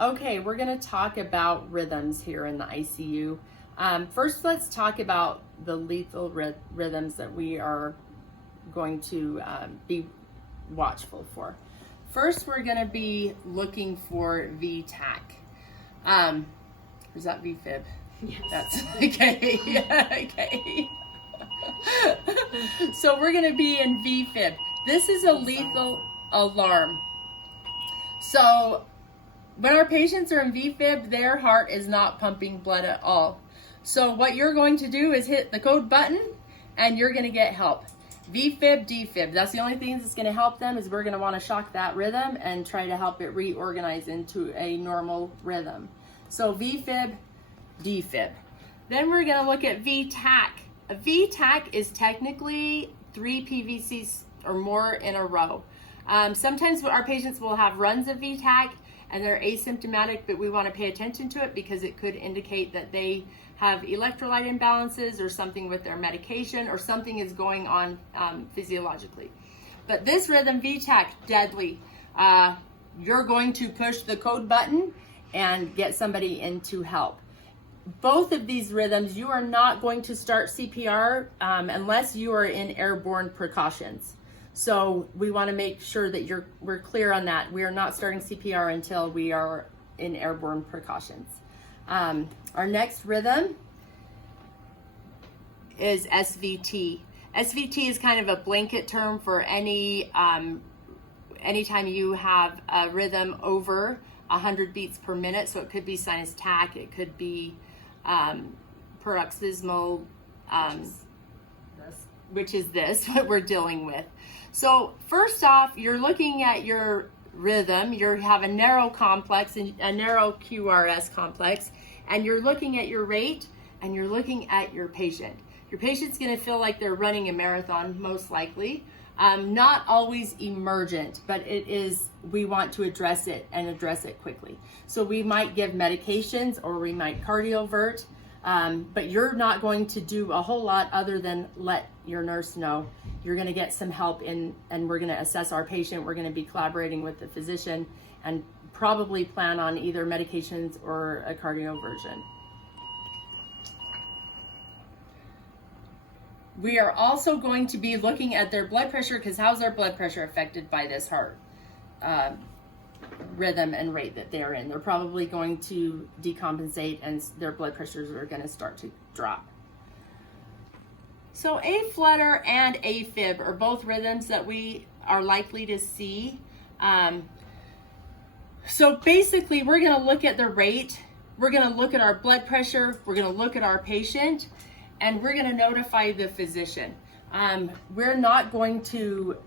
Okay, we're going to talk about rhythms here in the ICU. First, let's talk about the lethal rhythms that we are going to be watchful for. First, we're going to be looking for VTAC. Is that VFib? Yes. That's okay. Okay. So we're going to be in VFib. This is a lethal alarm. So when our patients are in VFib, their heart is not pumping blood at all. So what you're going to do is hit the code button and you're going to get help. VFib, DFib. That's the only thing that's going to help them is we're going to want to shock that rhythm and try to help it reorganize into a normal rhythm. So VFib, DFib. Then we're going to look at VTAC. A VTAC is technically 3 PVCs or more in a row. Sometimes our patients will have runs of VTAC and they're asymptomatic, but we want to pay attention to it because it could indicate that they have electrolyte imbalances or something with their medication or something is going on physiologically. But this rhythm, VTAC, deadly. You're going to push the code button and get somebody in to help. Both of these rhythms, you are not going to start CPR unless you are in airborne precautions. So we want to make sure that we're clear on that. We are not starting CPR until we are in airborne precautions. Our next rhythm is SVT. SVT is kind of a blanket term for anytime you have a rhythm over 100 beats per minute. So it could be sinus tach, it could be paroxysmal, which is this, what we're dealing with. So first off, you're looking at your rhythm. You have a narrow complex, a narrow QRS complex, and you're looking at your rate and you're looking at your patient. Your patient's going to feel like they're running a marathon, most likely. Not always emergent, but it is, we want to address it and address it quickly. So we might give medications or we might cardiovert, but you're not going to do a whole lot other than let your nurse know. You're going to get some help and we're going to assess our patient. We're going to be collaborating with the physician and probably plan on either medications or a cardioversion. We are also going to be looking at their blood pressure because how's their blood pressure affected by this heart rhythm and rate that they're in. They're probably going to decompensate and their blood pressures are going to start to drop. So A-flutter and AFib are both rhythms that we are likely to see. So basically we're going to look at the rate, we're going to look at our blood pressure, we're going to look at our patient, and we're going to notify the physician. We're not going to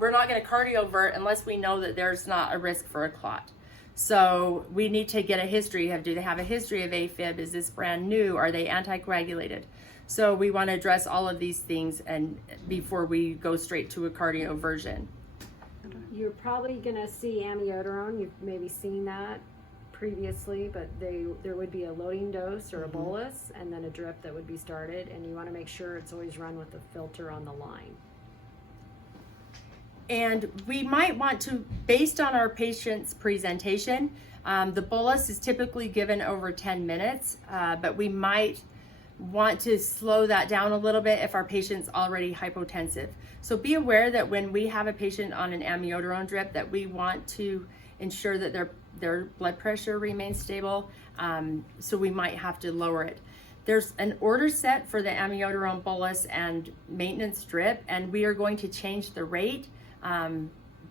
cardiovert unless we know that there's not a risk for a clot. So we need to get a history. Do they have a history of AFib? Is this brand new? Are they anticoagulated? So we want to address all of these things and before we go straight to a cardioversion. You're probably going to see amiodarone. You've maybe seen that previously, but there would be a loading dose or a bolus and then a drip that would be started, and you want to make sure it's always run with a filter on the line. And we might want to, based on our patient's presentation, the bolus is typically given over 10 minutes, but we might want to slow that down a little bit if our patient's already hypotensive. So be aware that when we have a patient on an amiodarone drip that we want to ensure that their blood pressure remains stable, so we might have to lower it. There's an order set for the amiodarone bolus and maintenance drip, and we are going to change the rate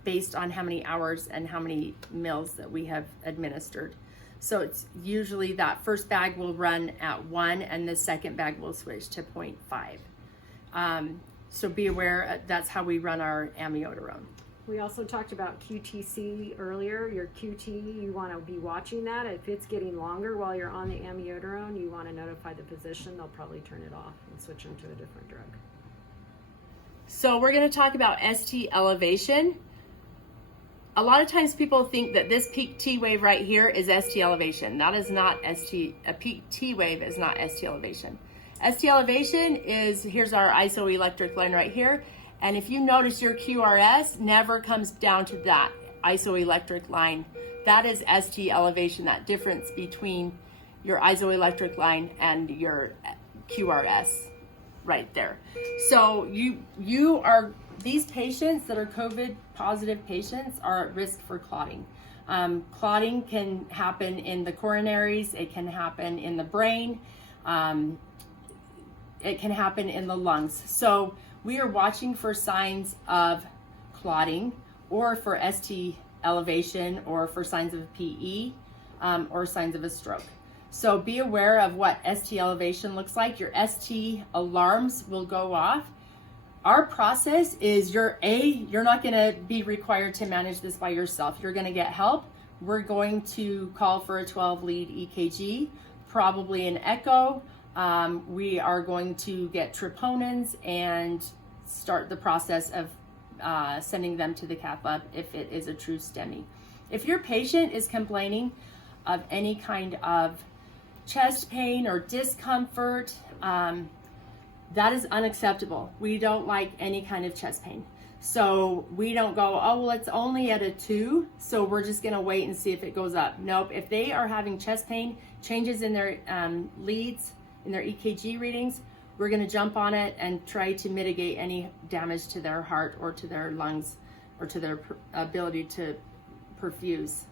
based on how many hours and how many mils that we have administered. So it's usually that first bag will run at 1 and the second bag will switch to 0.5. So be aware, that's how we run our amiodarone. We also talked about QTC earlier. Your QT, you want to be watching that. If it's getting longer while you're on the amiodarone, you want to notify the physician. They'll probably turn it off and switch them to a different drug. So we're going to talk about ST elevation. A lot of times people think that this peak T wave right here is ST elevation. That is not ST, a peak T wave is not ST elevation. ST elevation is, here's our isoelectric line right here. And if you notice your QRS never comes down to that isoelectric line That is ST elevation, that difference between your isoelectric line and your QRS right there. So these patients that are COVID positive patients are at risk for clotting. Clotting can happen in the coronaries, it can happen in the brain, it can happen in the lungs. So we are watching for signs of clotting or for ST elevation or for signs of PE or signs of a stroke. So be aware of what ST elevation looks like. Your ST alarms will go off. Our process is you're not going to be required to manage this by yourself. You're going to get help. We're going to call for a 12 lead EKG, probably an echo. We are going to get troponins and start the process of sending them to the cath lab if it is a true STEMI. If your patient is complaining of any kind of chest pain or discomfort, that is unacceptable. We don't like any kind of chest pain. So we don't go, oh, well, it's only at a 2, so we're just gonna wait and see if it goes up. Nope, if they are having chest pain, changes in their leads, in their EKG readings, we're gonna jump on it and try to mitigate any damage to their heart or to their lungs or to their ability to perfuse.